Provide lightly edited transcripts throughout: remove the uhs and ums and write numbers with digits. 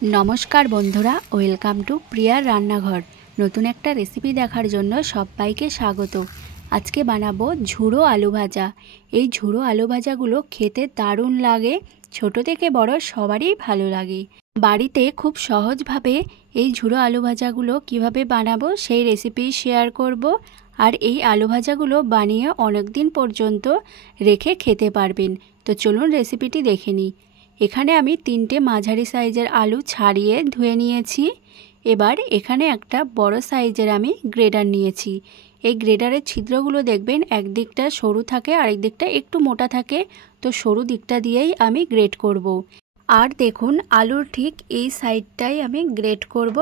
नमस्कार बंधुरा welcome to प्रियार रान्नाघर। नतून एकटा रेसिपि देखार जोन्नो सबाइके स्वागत। आज के बानाबो झुड़ो आलू भाजा। এই ঝুড়ো आलू भाजागुलो खेते दारुण लागे, छोटो थेके बड़ो सबारই भालो लागे। बाड़ीते खूब सहजभावे এই ঝুড়ো आलू भाजागुलो किभाबे बानाबो सेई रेसिपि शेयर करब। और এই आलू भाजागुलो बानिये अनेक दिन पर्यन्त रेखे खेते पारबेन। तो चलुन रेसिपिटी देखे निई। एखाने आमी 3টে माझारी साइजेर आलू छाड़िए धुए निएछि। एबार एखाने एकटा बड़ो साइजेर आमी ग्रेडार निएछि। এই গ্রেডারের ছিদ্রগুলো দেখবেন একদিকটা সরু থাকে আর একদিকটা একটু মোটা থাকে, তো সরু দিকটা দিয়েই আমি গ্রেড করব। আর দেখুন আলুর ঠিক এই সাইডটাই আমি গ্রেড করব,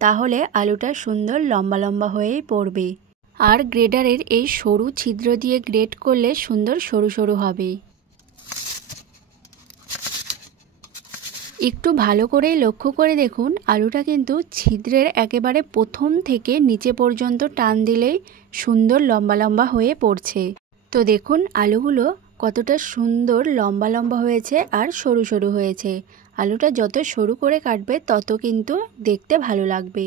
তাহলে আলুটা সুন্দর লম্বা লম্বা হয়েই পড়বে। আর গ্রেডারের এই সরু ছিদ্র দিয়ে গ্রেড করলে সুন্দর সরু সরু হবে। একটু ভালো করে লক্ষ্য করে দেখুন আলুটা কিন্তু ছিদ্রের একেবারে প্রথম থেকে নিচে পর্যন্ত টান দিলেই সুন্দর লম্বা লম্বা হয়ে পড়ছে। তো দেখুন আলুগুলো কতটা সুন্দর লম্বা লম্বা হয়েছে আর সরু সরু হয়েছে। আলুটা যত সরু করে কাটবে তত কিন্তু দেখতে ভালো লাগবে।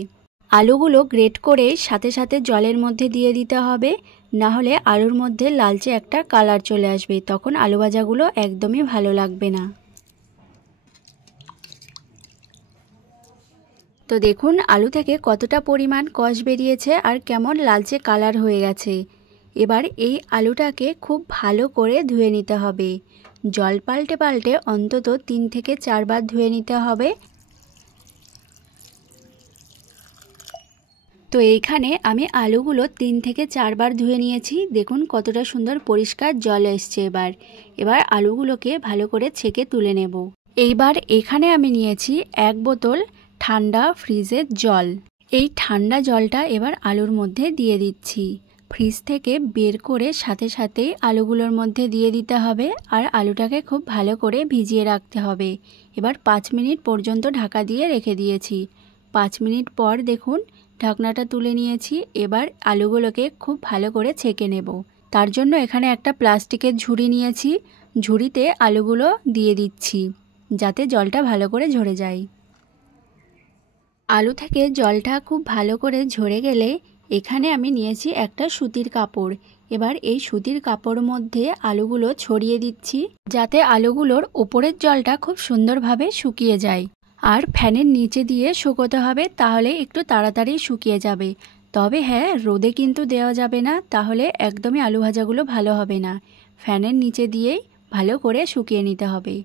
আলুগুলো গ্রেট করে সাথে সাথে জলের মধ্যে দিয়ে দিতে হবে, না হলে আলুর মধ্যে লালচে একটা কালার চলে আসবে, তখন আলু ভাজাগুলো একদমই ভালো লাগবে না। তো দেখুন আলু থেকে কতটা পরিমাণ কষ বেরিয়েছে আর কেমন লালচে কালার হয়ে গেছে। এবার এই আলুটাকে খুব ভালো করে ধুয়ে নিতে হবে। জল পাল্টে পাল্টে অন্তত 3 থেকে 4 বার ধুয়ে নিতে হবে। তো এইখানে আমি আলুগুলো 3 থেকে 4 বার ধুয়ে নিয়েছি। দেখুন কতটা সুন্দর পরিষ্কার জল এসছে। এবার আলুগুলোকে ভালো করে ছেঁকে তুলে নেব। এইবার এখানে আমি নিয়েছি 1 বোতল ঠান্ডা ফ্রিজের জল। এই ঠান্ডা জলটা এবার আলুর মধ্যে দিয়ে দিচ্ছি। ফ্রিজ থেকে বের করে সাথে সাথেই আলুগুলোর মধ্যে দিয়ে দিতে হবে আর আলুটাকে খুব ভালো করে ভিজিয়ে রাখতে হবে। এবার 5 মিনিট পর্যন্ত ঢাকা দিয়ে রেখে দিয়েছি। 5 মিনিট পর দেখুন ঢাকনাটা তুলে নিয়েছি। এবার আলুগুলোকে খুব ভালো করে ছেঁকে নেব। তার জন্য এখানে একটা প্লাস্টিকের ঝুড়ি নিয়েছি। ঝুড়িতে আলুগুলো দিয়ে দিচ্ছি যাতে জলটা ভালো করে ঝরে যায়। আলু থেকে জলটা খুব ভালো করে ঝরে গেলে এখানে আমি নিয়েছি একটা সুতির কাপড়। এবার এই সুতির কাপড়ের মধ্যে আলুগুলো ছড়িয়ে দিচ্ছি যাতে আলুগুলোর ওপরের জলটা খুব সুন্দরভাবে শুকিয়ে যায়। আর ফ্যানের নিচে দিয়ে শুকোতে হবে, তাহলে একটু তাড়াতাড়ি শুকিয়ে যাবে। তবে হ্যাঁ, রোদে কিন্তু দেওয়া যাবে না, তাহলে একদমই আলু ভাজাগুলো ভালো হবে না। ফ্যানের নিচে দিয়েই ভালো করে শুকিয়ে নিতে হবে।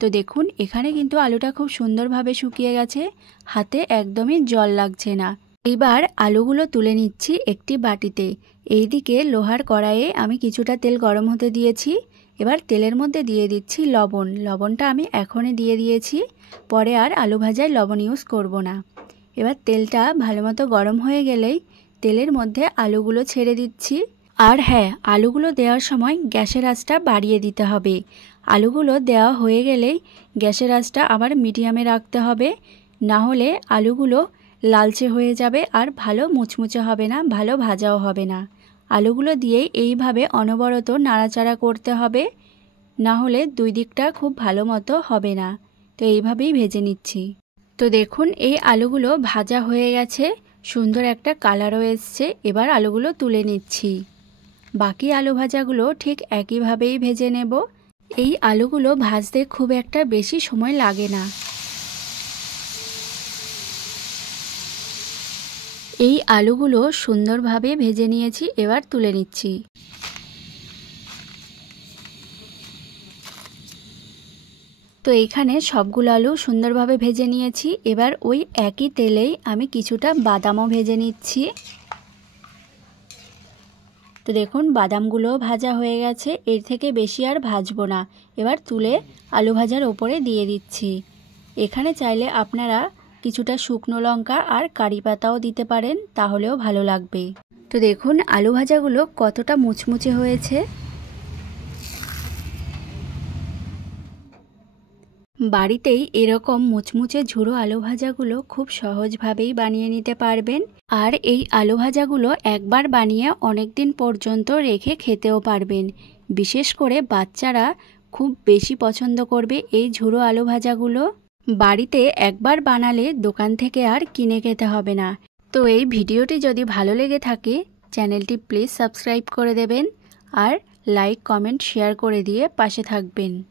তো দেখুন এখানে কিন্তু আলুটা খুব সুন্দরভাবে শুকিয়ে গেছে, হাতে একদমই জল লাগছে না। এইবার আলুগুলো তুলে নিচ্ছি একটি বাটিতে। এইদিকে লোহার কড়াইয়ে আমি কিছুটা তেল গরম হতে দিয়েছি। এবার তেলের মধ্যে দিয়ে দিচ্ছি লবণ। লবণটা আমি এখনই দিয়ে দিয়েছি, পরে আর আলু ভাজায় লবণ ইউজ করব না। এবার তেলটা ভালো মতো গরম হয়ে গেলেই তেলের মধ্যে আলুগুলো ছেড়ে দিচ্ছি। আর হ্যাঁ, আলুগুলো দেওয়ার সময় গ্যাসের আঁচটা বাড়িয়ে দিতে হবে। আলুগুলো দেওয়া হয়ে গেলেই গ্যাসের আঁচটা আবার মিডিয়ামে রাখতে হবে, না হলে আলুগুলো লালচে হয়ে যাবে আর ভালো মুচমুচে হবে না, ভালো ভাজাও হবে না। আলুগুলো দিয়েই এইভাবে অনবরত নাড়াচাড়া করতে হবে, না হলে দুই দিকটা খুব ভালো মতো হবে না। তো এইভাবেই ভেজে নিচ্ছি। তো দেখুন এই আলুগুলো ভাজা হয়ে গেছে, সুন্দর একটা কালারও এসছে। এবার আলুগুলো তুলে নিচ্ছি। বাকি আলু ভাজাগুলো ঠিক একইভাবেই ভেজে নেব। এই আলুগুলো ভাজতে খুব একটা বেশি সময় লাগে না। এই আলুগুলো সুন্দরভাবে ভেজে নিয়েছি, এবার তুলে নিচ্ছি। তো এইখানে সবগুলো আলু সুন্দরভাবে ভেজে নিয়েছি। এবার ওই একই তেলেই আমি কিছুটা বাদামও ভেজে নিচ্ছি। তো দেখুন বাদামগুলো ভাজা হয়ে গেছে, এর থেকে বেশি আর ভাজবো না। এবার তুলে আলু ভাজার ওপরে দিয়ে দিচ্ছি। এখানে চাইলে আপনারা কিছুটা শুকনো লঙ্কা আর কারি পাতাও দিতে পারেন, তাহলেও ভালো লাগবে। তো দেখুন আলু ভাজাগুলো কতটা মুচমুচে হয়েছে। বাড়িতেই এরকম মুচমুচে ঝুড়ো আলু ভাজাগুলো খুব সহজভাবেই বানিয়ে নিতে পারবেন। আর এই আলু ভাজাগুলো একবার বানিয়ে অনেক দিন পর্যন্ত রেখে খেতেও পারবেন। বিশেষ করে বাচ্চারা খুব বেশি পছন্দ করবে এই ঝুড়ো আলু ভাজাগুলো। বাড়িতে একবার বানালে দোকান থেকে আর কিনে খেতে হবে না। তো এই ভিডিওটি যদি ভালো লেগে থাকে চ্যানেলটি প্লিজ সাবস্ক্রাইব করে দেবেন আর লাইক কমেন্ট শেয়ার করে দিয়ে পাশে থাকবেন।